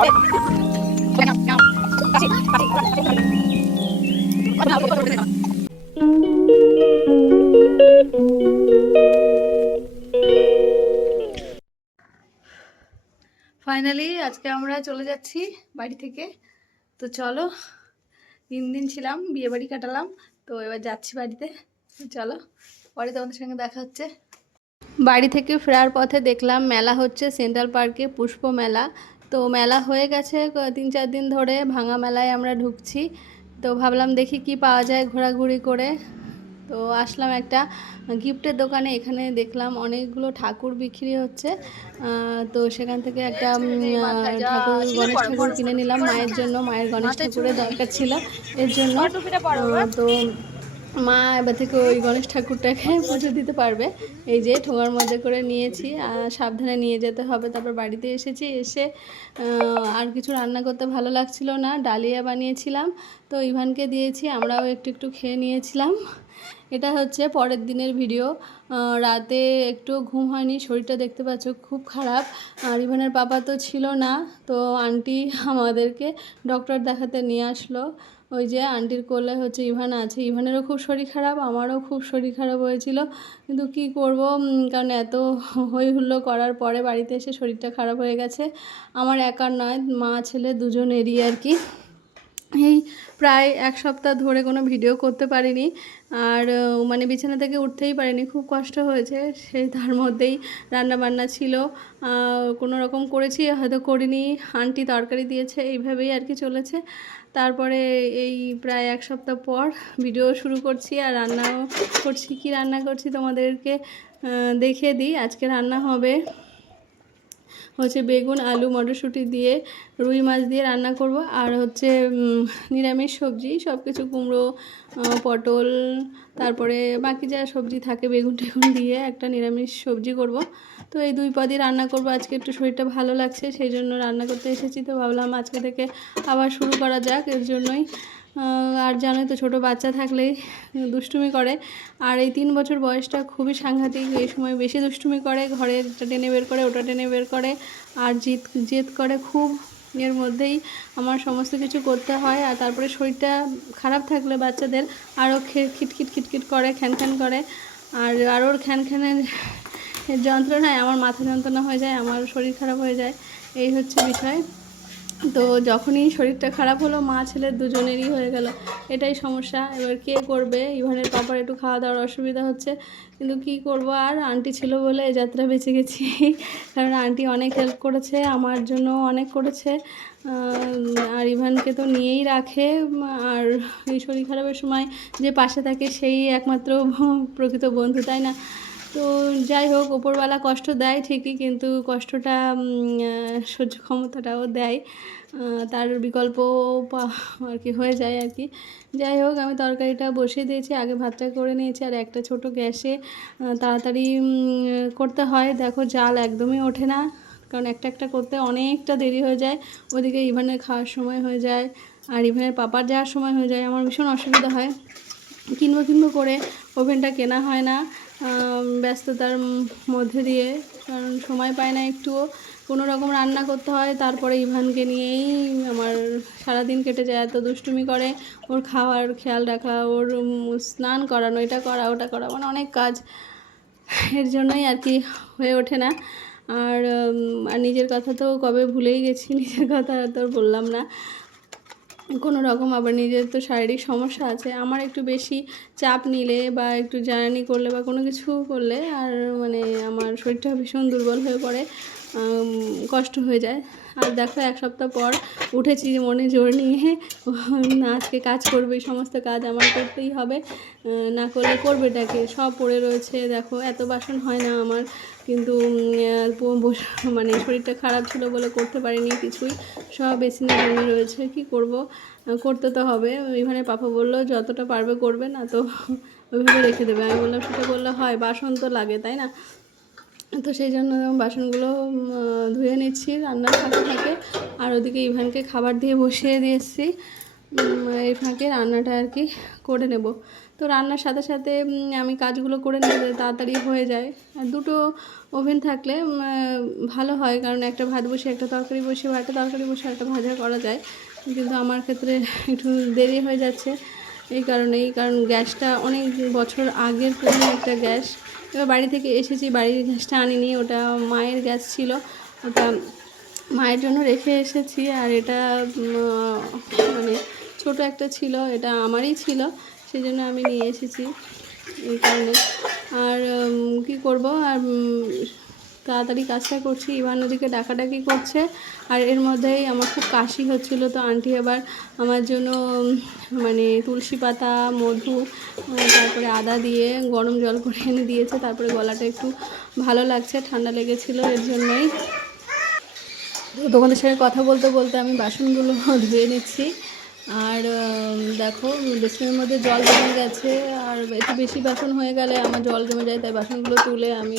Finally আজকে আমরা চলে যাচ্ছি বাড়ি থেকে। তো চলো, 3 দিন ছিলাম, বিয়ে বাড়ি কাটালাম, তো এবার যাচ্ছি বাড়িতে। চলো পরে তোমাদের সঙ্গে দেখা হচ্ছে। বাড়ি থেকে ফেরার পথে দেখলাম মেলা হচ্ছে সেন্ট্রাল পার্কে, পুষ্প মেলা। তো মেলা হয়ে গেছে 3-4 দিন ধরে, ভাঙা মেলায় আমরা ঢুকছি। তো ভাবলাম দেখি কি পাওয়া যায় ঘোরাঘুরি করে। তো আসলাম একটা গিফটের দোকানে, এখানে দেখলাম অনেকগুলো ঠাকুর বিক্রি হচ্ছে। তো সেখান থেকে একটা ঠাকুর, গণেশ ঠাকুর কিনে নিলাম মায়ের জন্য। মায়ের গণেশ ঠাকুরের দরকার ছিল এর জন্য। তো মা এবার থেকে ওই গণেশ ঠাকুরটাকে পুজো দিতে পারবে। এই যে ঠোঙার মধ্যে করে নিয়েছি, সাবধানে নিয়ে যেতে হবে। তারপর বাড়িতে এসেছি, এসে আর কিছু রান্না করতে ভালো লাগছিল না, ডালিয়া বানিয়েছিলাম, তো ইভানকে দিয়েছি, আমরাও একটু একটু খেয়ে নিয়েছিলাম। এটা হচ্ছে পরের দিনের ভিডিও। রাতে একটু ঘুম হয়নি, শরীরটা দেখতে পাচ্ছ খুব খারাপ। আর ইভানের পাপা তো ছিল না, তো আন্টি আমাদেরকে ডক্টর দেখাতে নিয়ে আসলো। ওই যে আন্টির কোলে হচ্ছে ইভান আছে। ইভানেরও খুব শরীর খারাপ, আমারও খুব শরীর খারাপ হয়েছিল, কিন্তু কি করব, কারণ এত হই হুল্লো করার পরে বাড়িতে এসে শরীরটা খারাপ হয়ে গেছে। আমার একার নয়, মা ছেলে দুজনেরই আর কি। এই প্রায় 1 সপ্তাহ ধরে কোনো ভিডিও করতে পারিনি, আর মানে বিছানা থেকে উঠতেই পারিনি, খুব কষ্ট হয়েছে। সেই তার মধ্যেই রান্নাবান্না ছিল, কোনো রকম করেছি, হয়তো করিনি, আন্টি তরকারি দিয়েছে, এইভাবেই আর কি চলেছে। তারপরে এই প্রায় 1 সপ্তাহ পর ভিডিও শুরু করছি আর রান্নাও করছি। কি রান্না করছি তোমাদেরকে দেখিয়ে দিই। আজকে রান্না হবে হচ্ছে বেগুন, আলু, মটরশুঁটি দিয়ে রুই মাছ দিয়ে রান্না করব। আর হচ্ছে নিরামিষ সবজি সব কিছু, কুমড়ো, পটল, তারপরে বাকি যা সবজি থাকে বেগুন টেগুন দিয়ে একটা নিরামিষ সবজি করব। তো এই 2 পদই রান্না করব। আজকে একটু শরীরটা ভালো লাগছে, সেই জন্য রান্না করতে এসেছি। তো ভাবলাম আজকে থেকে আবার শুরু করা যাক, এর জন্যই। আর জানোই তো ছোটো বাচ্চা থাকলেই দুষ্টুমি করে, আর এই 3 বছর বয়সটা খুবই সাংঘাতিক। এই সময় বেশি দুষ্টুমি করে, ঘরে এটা টেনে বের করে, ওটা টেনে বের করে, আর জেদ করে খুব। এর মধ্যেই আমার সমস্ত কিছু করতে হয়। আর তারপরে শরীরটা খারাপ থাকলে বাচ্চাদের আরও খিটখিট খিটখিট করে, খ্যান করে, আর ওর খ্যানের যন্ত্রণায় আমার মাথা যন্ত্রণা হয়ে যায়, আমার শরীর খারাপ হয়ে যায়, এই হচ্ছে বিষয়। তো যখনই শরীরটা খারাপ হলো, মা ছেলে দুজনেরই হয়ে গেল, এটাই সমস্যা। এবার কে করবে? ইভানের পাপার একটু খাওয়া দাওয়ার অসুবিধা হচ্ছে, কিন্তু কি করব, আর আন্টি ছিল বলে এই যাত্রা বেঁচে গেছি। কারণ আন্টি অনেক হেল্প করেছে, আমার জন্য অনেক করেছে। আর ইভানকে তো নিয়েই রাখে, আর এই শরীর খারাপের সময় যে পাশে থাকে সেই একমাত্র প্রকৃত বন্ধু, তাই না? তো যাই হোক, ওপরওয়ালা কষ্ট দেয় ঠিকই, কিন্তু কষ্টটা সহ্য ক্ষমতাটাও দেয়, তার বিকল্প আর কি হয়ে যায় আর কি। যাই হোক, আমি তরকারিটা বসিয়ে দিয়েছি, আগে ভাতটা করে নিয়েছি। আর একটা ছোট গ্যাসে তাড়াতাড়ি করতে হয়। দেখো জাল একদমই ওঠে না, কারণ একটা একটা করতে অনেকটা দেরি হয়ে যায়। ওদিকে ইভানের খাওয়ার সময় হয়ে যায়, আর ইভানের পাপার যাওয়ার সময় হয়ে যায়, আমার ভীষণ অসুবিধা হয়। কিনবো করে ওভেনটা কেনা হয় না, ব্যস্ততার মধ্যে দিয়ে, কারণ সময় পায় না একটুও। কোনো রকম রান্না করতে হয়, তারপরে ইভানকে নিয়েই আমার সারাদিন কেটে যায়। এত দুষ্টুমি করে, ওর খাওয়ার খেয়াল রাখা, ওর স্নান করানো, এটা করা ওটা করা, মানে অনেক কাজ, এর জন্যই আর কি হয়ে ওঠে না। আর নিজের কথা তো কবে ভুলেই গেছি, নিজের কথা তো বললাম না কোনো রকম। আবার নিজের তো শারীরিক সমস্যা আছে, আমার একটু বেশি চাপ নিলে বা একটু জার্নি করলে বা কোনো কিছু করলে আর মানে আমার শরীরটা ভীষণ দুর্বল হয়ে পড়ে, কষ্ট হয়ে যায়। আর দেখো 1 সপ্তাহ পর উঠেছি মনে জোর নিয়ে, না আজকে কাজ করবে, সমস্ত কাজ আমার করতেই হবে, না করলে করবেটাকে, সব পড়ে রয়েছে। দেখো এত বাসন হয় না আমার, কিন্তু মানে শরীরটা খারাপ ছিল বলে করতে পারিনি কিছুই, সব বেসিনে জমে রয়েছে। কি করব, করতে তো হবে। এখানে পাপা বললো যতটা পারবে করবে, না তো ওইভাবে রেখে দেবে। আমি বললাম সেটা বললে হয়, বাসন তো লাগে, তাই না? তো সেই জন্য বাসনগুলো ধুয়ে নিচ্ছি রান্নার ফাঁকে। আর ওদিকে ইভানকে খাবার দিয়ে বসিয়ে দিয়েছি, এই ফাঁকে রান্নাটা আর কি করে নেব। তো রান্নার সাথে সাথে আমি কাজগুলো করে নিলে তাড়াতাড়ি হয়ে যায়। আর দুটো ওভেন থাকলে ভালো হয়, কারণ একটা ভাত বসে একটা তরকারি বসে বা একটা তরকারি বসে একটা ভাজা করা যায়। কিন্তু আমার ক্ষেত্রে একটু দেরি হয়ে যাচ্ছে কারণ গ্যাসটা অনেক বছর আগের পুরনো একটা গ্যাস। এবার বাড়ি থেকে এসেছি, বাড়ির গ্যাসটা আনিনি, ওটা মায়ের গ্যাস ছিল, ওটা মায়ের জন্য রেখে এসেছি। আর এটা মানে ছোটো একটা ছিল, এটা আমারই ছিল, সেই জন্য আমি নিয়ে এসেছি এই কারণে। আর কি করব, আর তাড়াতাড়ি কাজটা করছি। ইভান ওদিকে ডাকাডাকি করছে, আর এর মধ্যেই আমার খুব কাশি হচ্ছিলো। তো আন্টি আবার আমার জন্য মানে তুলসী পাতা, মধু, তারপরে আদা দিয়ে গরম জল করে এনে দিয়েছে। তারপরে গলাটা একটু ভালো লাগছে, ঠান্ডা লেগেছিলো, এর জন্যই। তো তোমাদের সঙ্গে কথা বলতে বলতে আমি বাসনগুলো ধুয়ে নিচ্ছি। আর দেখো বেসিনের মধ্যে জল জমে গেছে, আর একটু বেশি বাসন হয়ে গেলে আমার জল জমে যায়, তাই বাসনগুলো তুলে আমি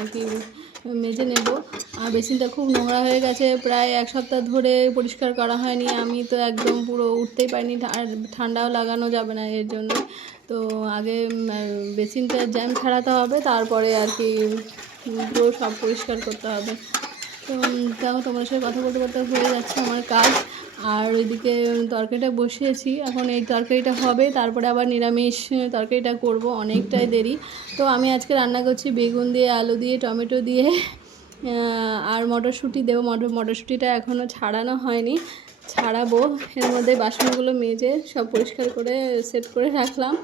আর কি মেজে নেব। আর বেসিনটা খুব নোংরা হয়ে গেছে, প্রায় এক সপ্তাহ ধরে পরিষ্কার করা হয়নি। আমি তো একদম পুরো উঠতেই পারিনি, আর ঠান্ডাও লাগানো যাবে না এর জন্য। তো আগে বেসিনটা জ্যাম ছাড়াতে হবে, তারপরে আর কি পুরো সব পরিষ্কার করতে হবে। তো দেখো তোমার সাথে কথা বলতে বলতে হয়ে যাচ্ছে আমার কাজ। আর ওইদিকে তরকারিটা বসিয়েছি, এখন এই তরকারিটা হবে, তারপরে আবার নিরামিষ তরকারিটা করব, অনেকটাই দেরি। তো আমি আজকে রান্না করছি বেগুন দিয়ে, আলু দিয়ে, টমেটো দিয়ে, আর মটরশুঁটি দেবো। মটরশুঁটিটা এখনও ছাড়ানো হয়নি, ছাড়াবো। এর মধ্যে বাসনগুলো মেজে সব পরিষ্কার করে সেট করে রাখলাম।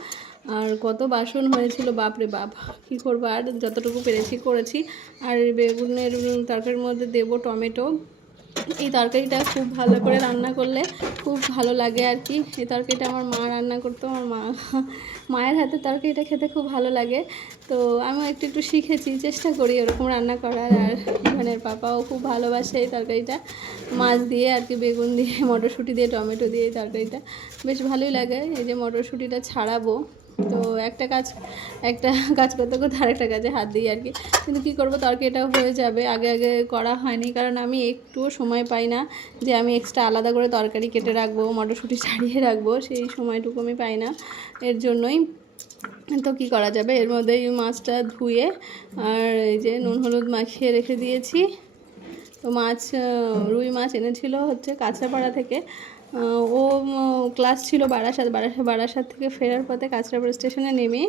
আর কত বাসন হয়েছিল, বাপরে বাপ, কী করবো, আর যতটুকু পেরেছি করেছি। আর বেগুনের তরকারির মধ্যে দেবো টমেটো। এই তরকারিটা খুব ভালো করে রান্না করলে খুব ভালো লাগে আর কি। এই তরকারিটা আমার মা রান্না করতো, আমার মায়ের হাতে তরকারিটা খেতে খুব ভালো লাগে। তো আমিও একটু একটু শিখেছি, চেষ্টা করি ওরকম রান্না করার। আর ইভানের পাপাও খুব ভালোবাসে এই তরকারিটা, মাছ দিয়ে আর কি, বেগুন দিয়ে, মটরশুঁটি দিয়ে, টমেটো দিয়ে এই তরকারিটা বেশ ভালোই লাগে। এই যে মটরশুঁটিটা ছাড়াবো, তো একটা কাজ করতে করতে আরেকটা কাজে হাত দিই আর কি। কিন্তু কী করবো, তরকারিটাও হয়ে যাবে, আগে করা হয়নি, কারণ আমি একটুও সময় পাই না যে আমি এক্সট্রা আলাদা করে তরকারি কেটে রাখবো, মটরশুঁটি ছাড়িয়ে রাখবো, সেই সময়টুকু আমি পাই না, এর জন্যই। তো কী করা যাবে, এর মধ্যেই মাছটা ধুয়ে আর এই যে নুন হলুদ মাখিয়ে রেখে দিয়েছি। তো রুই মাছ এনেছিল হচ্ছে কাঁচরাপাড়া থেকে। ও ক্লাস ছিল বারাসাত থেকে ফেরার পথে কাঁচরাপাড়া স্টেশনে নেমে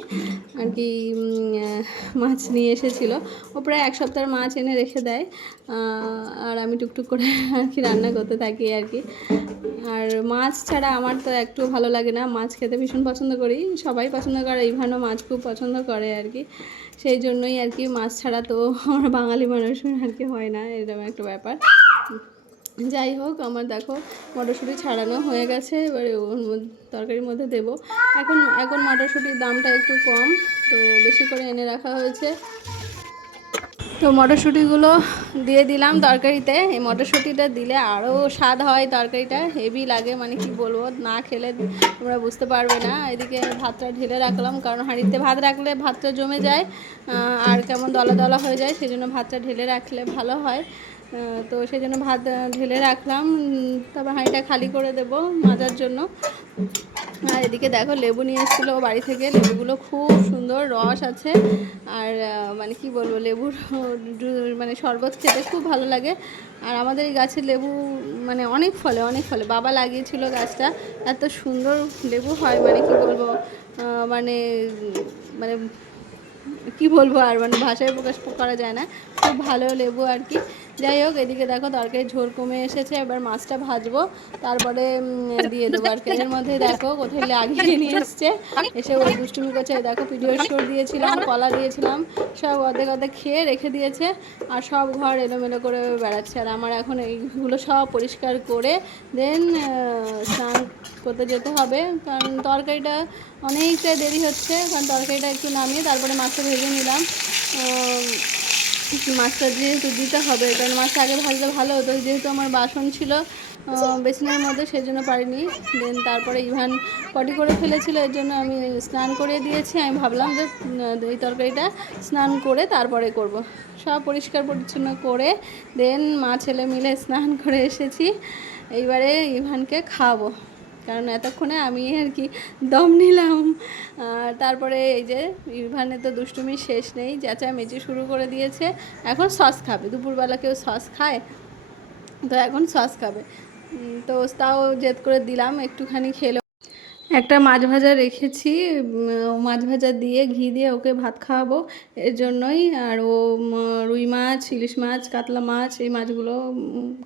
আর কি মাছ নিয়ে এসেছিল। ও প্রায় এক সপ্তাহের মাছ এনে রেখে দেয়, আর আমি টুকটুক করে আর কি রান্না করতে থাকি আর কি। আর মাছ ছাড়া আমার তো একটু ভালো লাগে না, মাছ খেতে ভীষণ পছন্দ করি, সবাই পছন্দ করে, ইভানও মাছ খুব পছন্দ করে আর কি। সেই জন্যই আর কি মাছ ছাড়া তো আমরা বাঙালি মানুষ আর কি হয় না, এরকম একটা ব্যাপার। যাই হোক, আমার দেখো মটরশুঁটি ছাড়ানো হয়ে গেছে, এবারে তরকারির মধ্যে দেবো। এখন মটরশুঁটির দামটা একটু কম, তো বেশি করে এনে রাখা হয়েছে। তো মটরশুঁটিগুলো দিয়ে দিলাম তরকারিতে। এই মটরশুঁটিটা দিলে আরও স্বাদ হয়, তরকারিটা হেভি লাগে, মানে কি বলবো, না খেলে তোমরা বুঝতে পারবে না। এদিকে ভাতটা ঢেলে রাখলাম, কারণ হাঁড়িতে ভাত রাখলে ভাতটা জমে যায় আর কেমন দলা দলা হয়ে যায়, সেই জন্য ভাতটা ঢেলে রাখলে ভালো হয়। তো সেই জন্য ভাত ঢেলে রাখলাম, তারপর হাঁড়িটা খালি করে দেবো মাজার জন্য। আর এদিকে দেখো লেবু নিয়ে এসেছিলো বাড়ি থেকে, লেবুগুলো খুব সুন্দর রস আছে। আর মানে কি বলবো, লেবুর মানে শরবত খেতে খুব ভালো লাগে। আর আমাদের এই গাছের লেবু মানে অনেক ফলে, বাবা লাগিয়েছিল গাছটা, এত সুন্দর লেবু হয়, মানে কি বলবো, মানে মানে কি বলবো, আর মানে ভাষায় প্রকাশ করা যায় না, খুব ভালো লেবু আর কি। যাই হোক, এদিকে দেখো তরকারির ঝোল কমে এসেছে, এবার মাছটা ভাজবো, তারপরে দিয়ে দেবো আর কি। এর মধ্যে দেখো কোথায় লাগিয়ে নিয়ে এসছে, এসে ওই দুষ্টুমি করছে। দেখো পিডিয়াশিওর দিয়েছিলাম, কলা দিয়েছিলাম, সব অর্ধেক খেয়ে রেখে দিয়েছে, আর সব ঘর এলোমেলো করে বেড়াচ্ছে। আর আমার এখন এইগুলো সব পরিষ্কার করে দেন স্নান করতে যেতে হবে, কারণ তরকারিটা অনেকটা দেরি হচ্ছে, কারণ তরকারিটা একটু নামিয়ে তারপরে মাছটা ভেজে নিলাম। মাছটা যেহেতু দিতে হবে, কারণ মাছটা আগে ভাজলে ভালো হতো, যেহেতু আমার বাসন ছিল বেসিনের মধ্যে, সেই জন্য পারিনি। দেন তারপরে ইভান পটি করে ফেলেছিল, এর জন্য আমি স্নান করে দিয়েছি। আমি ভাবলাম যে এই তরকারিটা স্নান করে তারপরে করব। সব পরিষ্কার পরিচ্ছন্ন করে দেন মা ছেলে মিলে স্নান করে এসেছি, এইবারে ইভানকে খাওয়াবো। কারণ এতক্ষণে আমি আর কি দম নিলাম। তারপরে এই যে ইরফানে তো দুষ্টুমি শেষ নেই, চেঁচামেচি শুরু করে দিয়েছে। এখন সস খাবে, দুপুরবেলা কেউ সস খায়? তো এখন সস খাবে। তো তাও জেদ করে দিলাম, একটুখানি খেলো। একটা মাছ ভাজা রেখেছি, মাছ ভাজা দিয়ে ঘি দিয়ে ওকে ভাত খাওয়াবো, এর জন্যই। আর ও রুই মাছ, ইলিশ মাছ, কাতলা মাছ এই মাছগুলো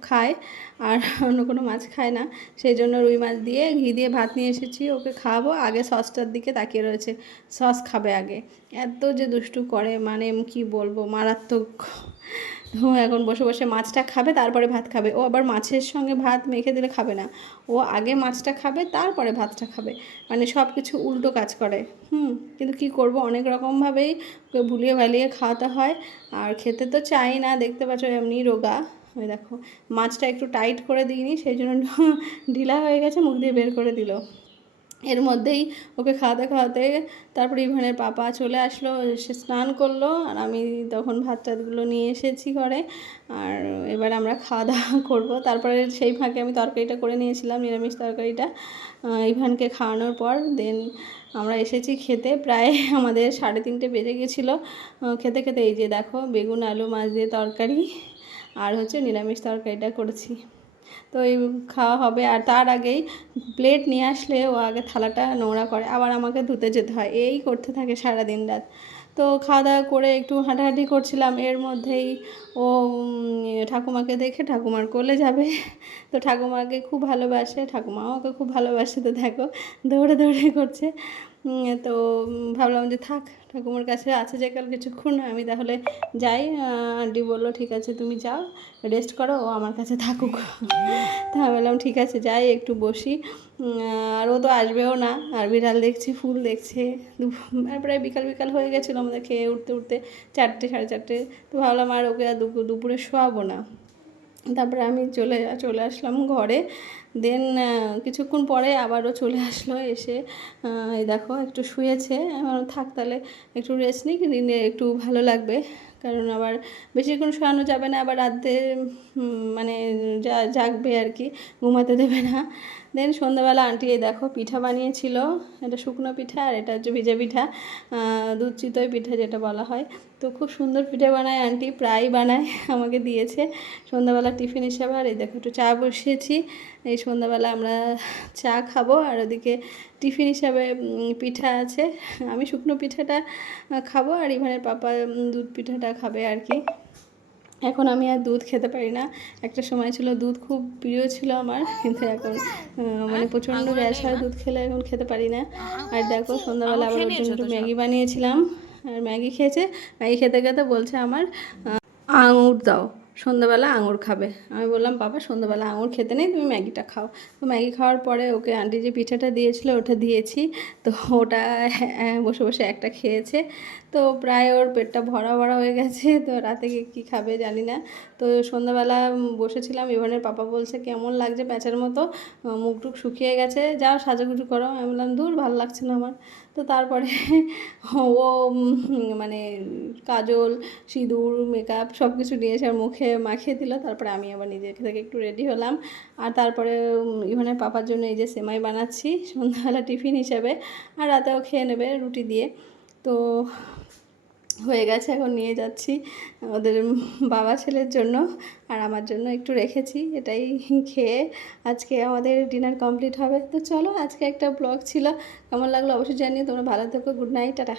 খায়, আর অন্য কোনো মাছ খায় না। সেই জন্য রুই মাছ দিয়ে ঘি দিয়ে ভাত নিয়ে এসেছি, ওকে খাওয়াবো। আগে সসটার দিকে তাকিয়ে রয়েছে, সস খাবে আগে। এত যে দুষ্টু করে, মানে কি বলবো, মারাত্মক। এখন বসে বসে মাছটা খাবে, তারপরে ভাত খাবে। ও আবার মাছের সঙ্গে ভাত মেখে দিলে খাবে না, ও আগে মাছটা খাবে তারপরে ভাতটা খাবে, মানে সব কিছু উল্টো কাজ করে। কিন্তু কি করব, অনেক রকমভাবেই ওকে ভুলিয়ে ভালিয়ে খাওয়াতে হয়। আর খেতে তো চাই না, দেখতে পাচ্ছ এমনি রোগা। ওই দেখো, মাছটা একটু টাইট করে দিইনি, সেই জন্য ঢিলা হয়ে গেছে, মুখ দিয়ে বের করে দিল। এর মধ্যেই ওকে খাওয়াতে খাওয়াতে তারপরে ইভানের পাপা চলে আসলো, সে স্নান করলো, আর আমি তখন ভাত টাতগুলো নিয়ে এসেছি ঘরে। আর এবার আমরা খাওয়া দাওয়া করবো। তারপরে সেই ফাঁকে আমি তরকারিটা করে নিয়েছিলাম, নিরামিষ তরকারিটা ইভানকে খাওয়ানোর পর। দেন আমরা এসেছি খেতে, প্রায় আমাদের 3:30 বেজে গেছিলো খেতে খেতে। এই যে দেখো, বেগুন আলু মাছ দিয়ে তরকারি, আর হচ্ছে নিরামিষ তরকারিটা করেছি। তো এই খাওয়া হবে। আর তার আগেই প্লেট নিয়ে আসলে ও আগে থালাটা নোংরা করে, আবার আমাকে ধুতে যেতে হয়, এই করতে থাকে সারা দিন রাত। তো খাওয়া দাওয়া করে একটু হাঁটাহাঁটি করছিলাম, এর মধ্যেই ও ঠাকুমাকে দেখে ঠাকুমার কোলে যাবে। তো ঠাকুমাকে খুব ভালোবাসে, ঠাকুমাও ওকে খুব ভালোবাসে। তো দেখো দৌড়ে দৌড়ে করছে। তো ভাবলাম যে থাক, ঠাকুমার কাছে আছে যে কাল কিছুক্ষণ, আমি তাহলে যাই। আন্টি বললো ঠিক আছে তুমি যাও, রেস্ট করো, ও আমার কাছে থাকুক। তা বললাম ঠিক আছে যাই, একটু বসি। আর ও তো আসবেও না, আর বিড়াল দেখছি, ফুল দেখছে। আর প্রায় বিকাল বিকাল হয়ে গেছিলো আমাদের খেয়ে উঠতে উঠতে, 4টে 4:30। তো ভাবলাম আর ওকে আর দুপুরে শোয়াবো না। তারপরে আমি চলে আসলাম ঘরে। দেন কিছুক্ষণ পরে আবারও চলে আসলো, এসে এই দেখো একটু শুয়েছে। আমার থাক তাহলে একটু রেস্ট নিই, দিনে একটু ভালো লাগবে, কারণ আবার বেশিক্ষণ শোয়ানো যাবে না, আবার রাতে মানে জাগবে আর কি, ঘুমাতে দেবে না। দেন সন্ধ্যাবেলা আন্টি এই দেখো পিঠা বানিয়েছিল, এটা শুকনো পিঠা আর এটা হচ্ছে ভিজে পিঠা, দুধ চিতই পিঠা যেটা বলা হয়। তো খুব সুন্দর পিঠে বানায় আন্টি, প্রায় বানায়, আমাকে দিয়েছে সন্ধ্যাবেলা টিফিন হিসাবে। আর এই দেখো একটু চা বসিয়েছি, এই সন্ধ্যাবেলা আমরা চা খাবো, আর ওদিকে টিফিন হিসাবে পিঠা আছে। আমি শুকনো পিঠাটা খাবো, আর ইভানের পাপা দুধ পিঠাটা খাবে আর কি। এখন আমি আর দুধ খেতে পারি না, একটা সময় ছিল দুধ খুব প্রিয় ছিল আমার, কিন্তু এখন মানে প্রচণ্ড গ্যাস হয় দুধ খেলে, এখন খেতে পারি না। আর দেখো সন্ধ্যাবেলা আবার ওর জন্য একটু ম্যাগি বানিয়েছিলাম, আর ম্যাগি খেয়েছে। ম্যাগি খেতে খেতে বলছে আমার আঙুর দাও, সন্ধ্যাবেলা আঙুর খাবে। আমি বললাম বাবা সন্ধ্যাবেলা আঙুর খেতে নেই, তুমি ম্যাগিটা খাও। তো ম্যাগি খাওয়ার পরে ওকে আন্টি যে পিঠাটা দিয়েছিল ওটা দিয়েছি, তো ওটা বসে বসে একটা খেয়েছে। তো প্রায় ওর পেটটা ভরা ভরা হয়ে গেছে, তো রাতে কী খাবে জানি না। তো সন্ধ্যাবেলা বসেছিলাম, ইভানের পাপা বলছে কেমন লাগছে প্যাঁচার মতো, মুখ টুক শুকিয়ে গেছে, যাও সাজুগুজু করো। আমি বললাম দূর, ভালো লাগছে না আমার। তো তারপরে ও মানে কাজল, সিঁদুর, মেকআপ সব কিছু নিয়েছে আর মুখে মাখিয়ে দিল। তারপরে আমি আবার নিজে থেকে একটু রেডি হলাম। আর তারপরে ইভানের পাপার জন্য এই যে সেমাই বানাচ্ছি সন্ধ্যাবেলা টিফিন হিসেবে, আর রাতেও খেয়ে নেবে রুটি দিয়ে। তো হয়ে গেছে, এখন নিয়ে যাচ্ছি ওদের বাবা ছেলের জন্য, আর আমার জন্য একটু রেখেছি, এটাই খেয়ে আজকে আমাদের ডিনার কমপ্লিট হবে। তো চলো, আজকে একটা ব্লগ ছিল, কেমন লাগলো অবশ্যই জানিও। তোমরা ভালো থেকো, গুড নাইট, টাটা।